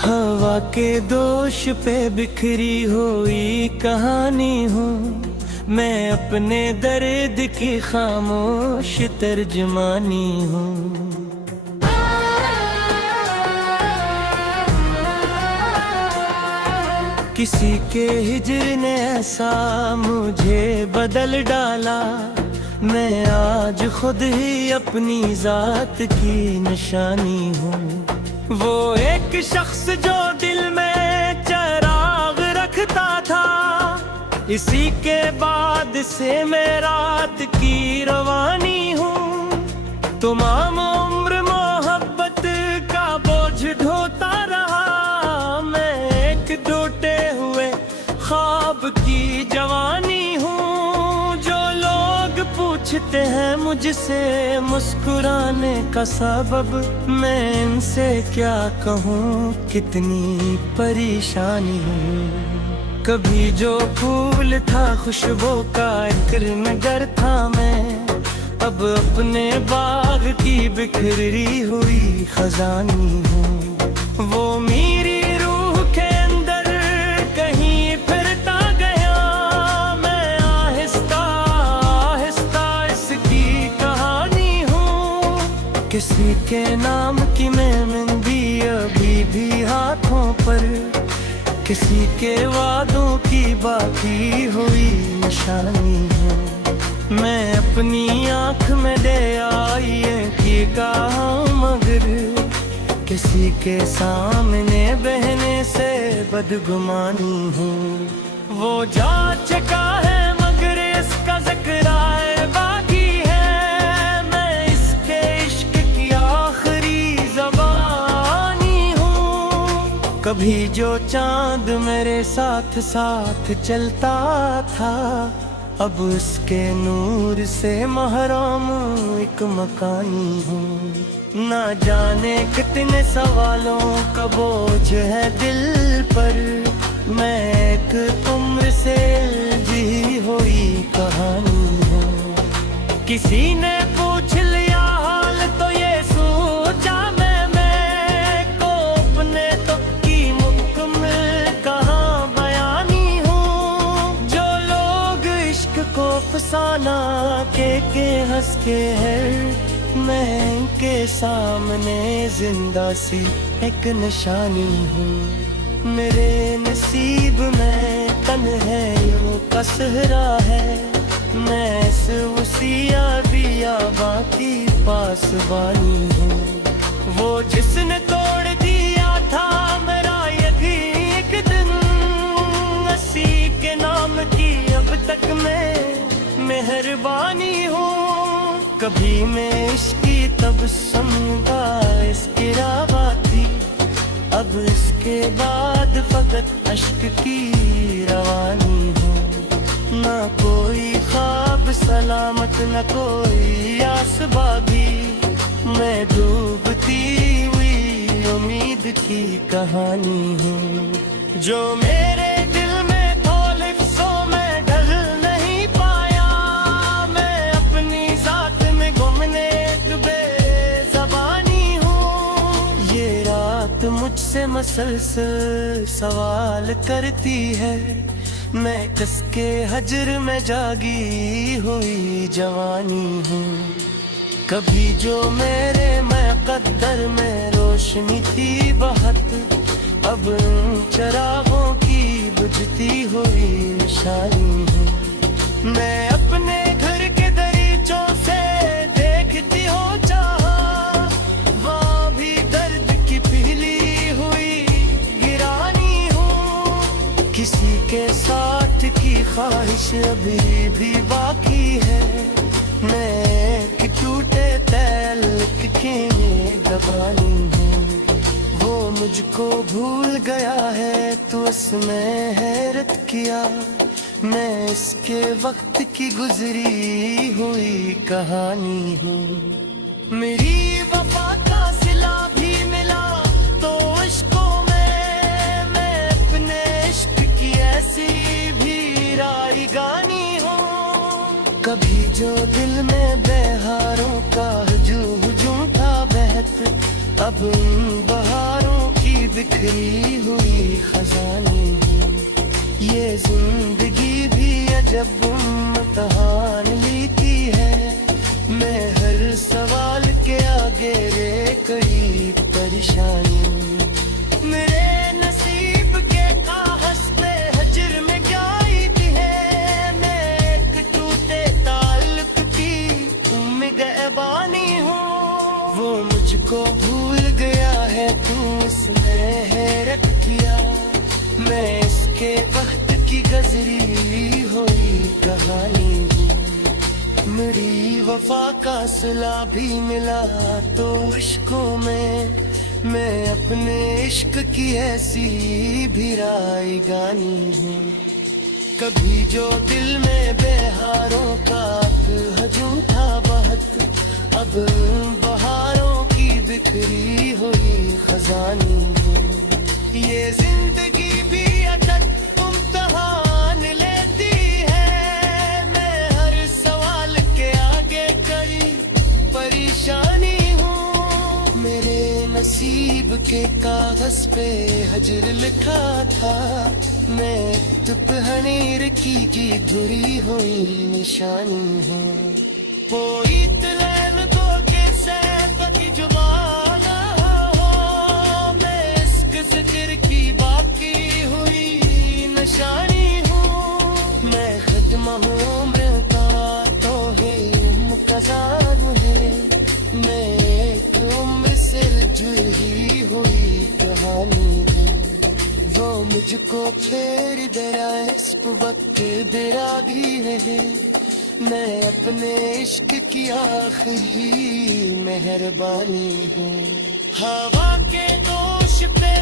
हवा के दोष पे बिखरी हुई कहानी हूँ मैं, अपने दर्द की खामोश तर्जमानी हूँ। किसी के हिजर ने ऐसा मुझे बदल डाला, मैं आज खुद ही अपनी जात की निशानी हूँ। वो एक शख्स जो दिल में चिराग रखता था, इसी के बाद से मैं रात की रवानी हूँ। तमाम उम्र मोहब्बत का बोझ ढोता रहा, मैं एक टूटे हुए ख्वाब की जवानी हूँ। जो लोग पूछते हैं मुझसे मुस्कुराने का सबब, मैं इनसे क्या कहूँ कितनी परेशानी हूँ। कभी जो फूल था खुशबू का इत्र था मैं, अब अपने बाग की बिखरी हुई खजानी हूँ। वो मेरी रूह के अंदर कहीं फिरता गया, मैं आहिस्ता आहिस्ता इसकी कहानी हूँ। किसी के नाम की मेहंदी अभी भी हाथों पर, किसी के वादों की बाकी हुई निशानी है। मैं अपनी आँख में दे आई कि कहा, मगर किसी के सामने बहने से बदगुमानी हूँ। वो जा चुका है मगर इसका ज़िक्र बाकी है, मैं इसके इश्क की आखिरी ज़बानी हूँ। कभी जो चांद मेरे साथ साथ चलता था, अब उसके नूर से महरूम एक मकानी हूँ। ना जाने कितने सवालों का बोझ है दिल पर, मैं एक उम्र से जी हुई कहानी हूँ। किसी ने पूछ लिया हाल तो ये सोचा मैं को अपने तो की मुकम्मल कहाँ बयानी हूँ। जो लोग इश्क को फसाना के हंस के है, मैं इनके सामने जिंदा सी एक निशानी हूँ। मेरे नसीब में तन्हाइयों का सहरा है, मैं इस उसिया बिया बाकी पासबानी हूँ। वो जिसने तोड़ दिया था मेरा यही एक दिन, उसी के नाम की अब तक मैं मेहरबानी हूँ। कभी मैं इसकी तब समझा इसकी रावा थी, अब इसके बाद फकत अश्क की रवानी हूँ। ना कोई ख्वाब सलामत न कोई आसबाबी, मैं डूबती हुई उम्मीद की कहानी हूँ। जो मेरे दिल में था लिफ्ज़ों में ढल नहीं पाया, मैं अपनी जात में गुमने बेज़बानी हूँ। ये रात मुझसे मसलसल सवाल करती है, मैं किसके हजर में जागी हुई जवानी हूँ। कभी जो मेरे मुक़द्दर में रोशनी थी बहुत, अब चरागों की बुझती हुई निशानी हूँ। मैं अपने घर के दरीचों से देखती हो चाहा, वहाँ भी दर्द की पीली हुई गिरानी हूँ। किसी के साथ की ख्वाहिश अभी भी बाकी है, मैं एक टूटे तल्क की दबानी हूँ। वो मुझको भूल गया है तो उसमें हैरत किया, मैं इसके वक्त की गुजरी हुई कहानी हूँ। मेरी वफा का सिला भी मिला तो इश्कों में, मैं अपने इश्क की ऐसी भी राई गानी हूँ। कभी जो दिल में बहारों का हजूम था बहत, अब उन बहारों की बिखरी हुई खजानी हूँ। ये जिंदगी भी अजब इम्तिहान लेती है, मैं हर सवाल के आगे रे कड़ी परेशानी हूँ। मेरे नसीब के कागज पे हजर में गायब है, मैं एक टूटे ताल्लुक की निगहबानी हूँ। वो मुझको भूल गया है, तू उसने हैरत किया, मैं इसके वक्त की गजरी हुई कहानी हूँ। मेरी वफा का सिला भी मिला तो इश्कों में, मैं अपने इश्क की ऐसी भी राय गानी हूँ। कभी जो दिल में बेहारों का हजूम था बहुत, अब बहारों की बिखरी हुई खजानी हूँ। ये जिंदगी भी अटक इम्तिहान लेती है, मैं हर सवाल के आगे कड़ी परेशानी हूँ। मेरे नसीब के कागज पे हजर लिखा था, मैं तुपहनीर की धुरी हुई निशानी हूँ। कोई तलैन दो के सैफ की जुबान हो, मैं इश्क जिक्र की बाकी हुई निशानी हूँ। मैं खत्म हूँ उम्र का तो है मुकदार है, मैं एक उम्र से जुड़ी हुई कहानी है। वो मुझको फेर दरा इस वक्त दरा भी है, मैं अपने इश्क की आखिरी मेहरबानी हूँ। हवा के दोष पे